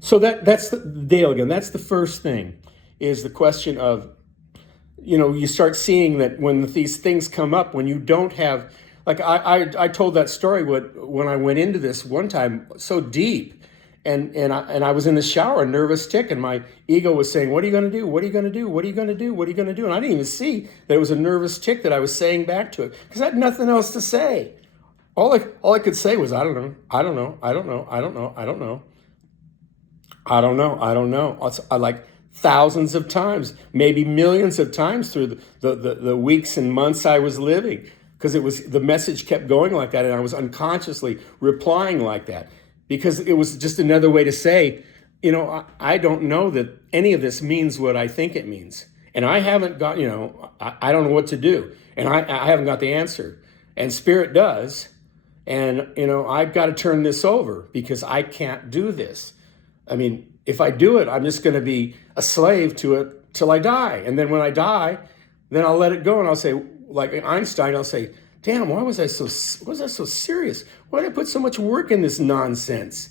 So that's the Dale again. That's the first thing, is the question of, you start seeing that when these things come up, when you don't have, like I told that story when I went into this one time so deep, and I was in the shower, a nervous tick, and my ego was saying, "What are you going to do? What are you going to do? What are you going to do? What are you going to do?" And I didn't even see that it was a nervous tick that I was saying back to it because I had nothing else to say. All I could say was, "I don't know, I don't know, I don't know, I don't know, I don't know." I don't know. I don't know. I like thousands of times, maybe millions of times through the weeks and months I was living, because it was the message kept going like that, and I was unconsciously replying like that because it was just another way to say, I don't know that any of this means what I think it means, and I haven't got, I don't know what to do, and I haven't got the answer, and Spirit does, and I've got to turn this over because I can't do this. I mean, if I do it, I'm just going to be a slave to it till I die. And then when I die, then I'll let it go. And I'll say, like Einstein, I'll say, damn, why was I so serious? Why did I put so much work in this nonsense?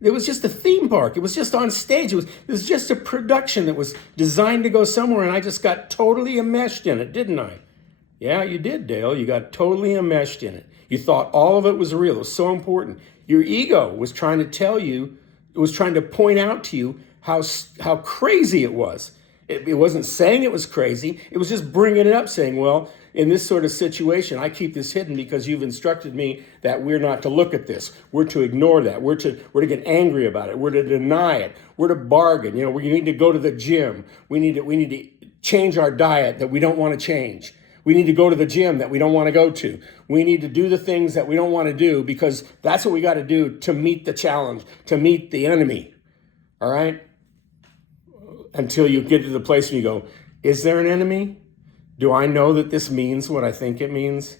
It was just a theme park. It was just on stage. It was just a production that was designed to go somewhere. And I just got totally enmeshed in it, didn't I? Yeah, you did, Dale. You got totally enmeshed in it. You thought all of it was real. It was so important. Your ego was trying to tell you, it was trying to point out to you how crazy it was. It wasn't saying it was crazy. It was just bringing it up, saying, well, in this sort of situation, I keep this hidden because you've instructed me that we're not to look at this. We're to ignore that. We're to get angry about it. We're to deny it. We're to bargain. We need to go to the gym. We need to change our diet that we don't want to change. We need to go to the gym that we don't want to go to. We need to do the things that we don't want to do because that's what we got to do to meet the challenge, to meet the enemy. All right? Until you get to the place where you go, is there an enemy? Do I know that this means what I think it means?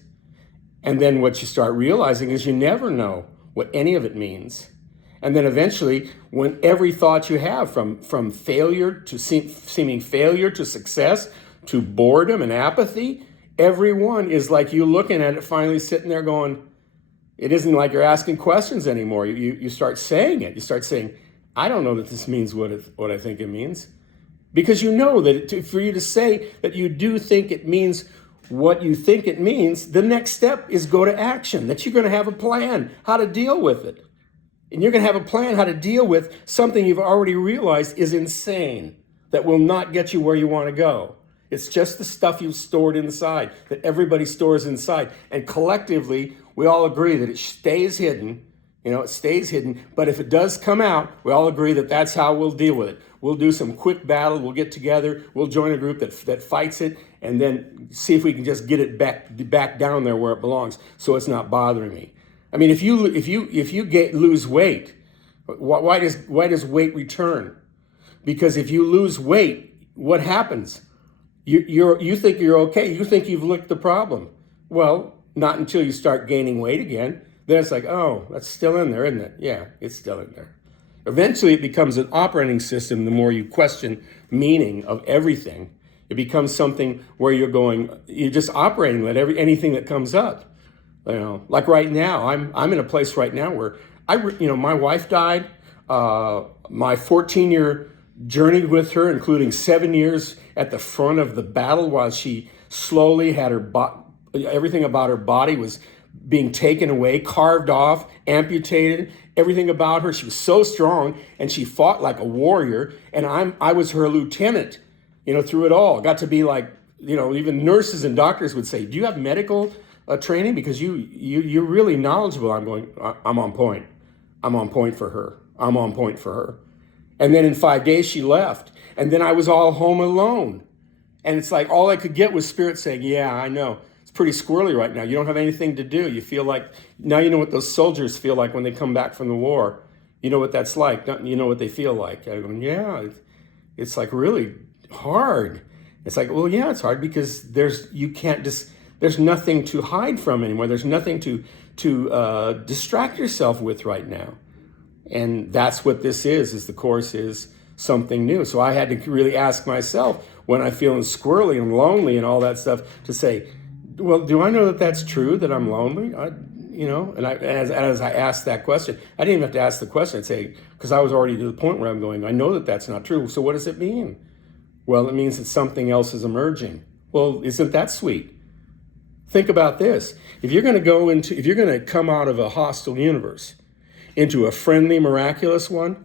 And then what you start realizing is you never know what any of it means. And then eventually, when every thought you have, from failure to seeming failure to success to boredom and apathy, everyone is like you looking at it, finally sitting there going, it isn't like you're asking questions anymore. You start saying it. You start saying, I don't know that this means what I think it means. Because you know that for you to say that you do think it means what you think it means, the next step is go to action, that you're going to have a plan how to deal with it. And you're going to have a plan how to deal with something you've already realized is insane, that will not get you where you want to go. It's just the stuff you've stored inside, that everybody stores inside. And collectively, we all agree that it stays hidden. It stays hidden. But if it does come out, we all agree that that's how we'll deal with it. We'll do some quick battle. We'll get together. We'll join a group that fights it, and then see if we can just get it back down there where it belongs, so it's not bothering me. I mean, if you lose weight, why does weight return? Because if you lose weight, what happens? You think you're okay. You think you've licked the problem. Well, not until you start gaining weight again. Then it's like, oh, that's still in there, isn't it? Yeah, it's still in there. Eventually, it becomes an operating system. The more you question meaning of everything, it becomes something where you're just operating with anything that comes up. Like right now, I'm in a place right now where my wife died. My 14-year journey with her, including 7 years at the front of the battle, while she slowly had everything about her body was being taken away, carved off, amputated. Everything about her, she was so strong, and she fought like a warrior. And I was her lieutenant, through it all. Got to be like, even nurses and doctors would say, "Do you have medical training? Because you're really knowledgeable." I'm going, I'm on point. I'm on point for her. I'm on point for her. And then in 5 days, she left. And then I was all home alone. And it's like all I could get was Spirit saying, yeah, I know. It's pretty squirrely right now. You don't have anything to do. You feel like, now you know what those soldiers feel like when they come back from the war. You know what that's like. You know what they feel like. I go, yeah, it's like really hard. It's like, well, yeah, it's hard because there's nothing to hide from anymore. There's nothing to distract yourself with right now. And that's what this is the Course is something new. So I had to really ask myself when I'm feeling squirrely and lonely and all that stuff to say, well, do I know that that's true, that I'm lonely? you know, and as I asked that question, I didn't even have to ask the question. I'd say, because I was already to the point where I'm going, I know that that's not true. So what does it mean? Well, it means that something else is emerging. Well, isn't that sweet? Think about this. If you're going to come out of a hostile universe into a friendly, miraculous one,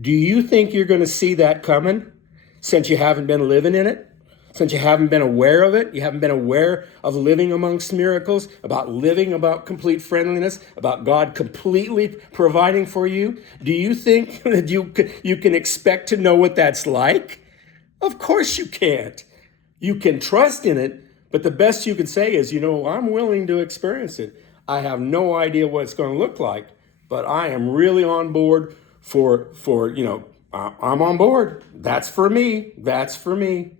do you think you're going to see that coming since you haven't been living in it? Since you haven't been aware of it, you haven't been aware of living amongst miracles, about complete friendliness, about God completely providing for you? Do you think that you can expect to know what that's like? Of course you can't. You can trust in it, but the best you can say is, you know, I'm willing to experience it. I have no idea what it's going to look like, but I am really on board for you know, I'm on board. That's for me. That's for me.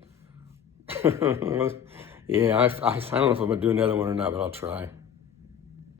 Yeah, I don't know if I'm going to do another one or not, but I'll try.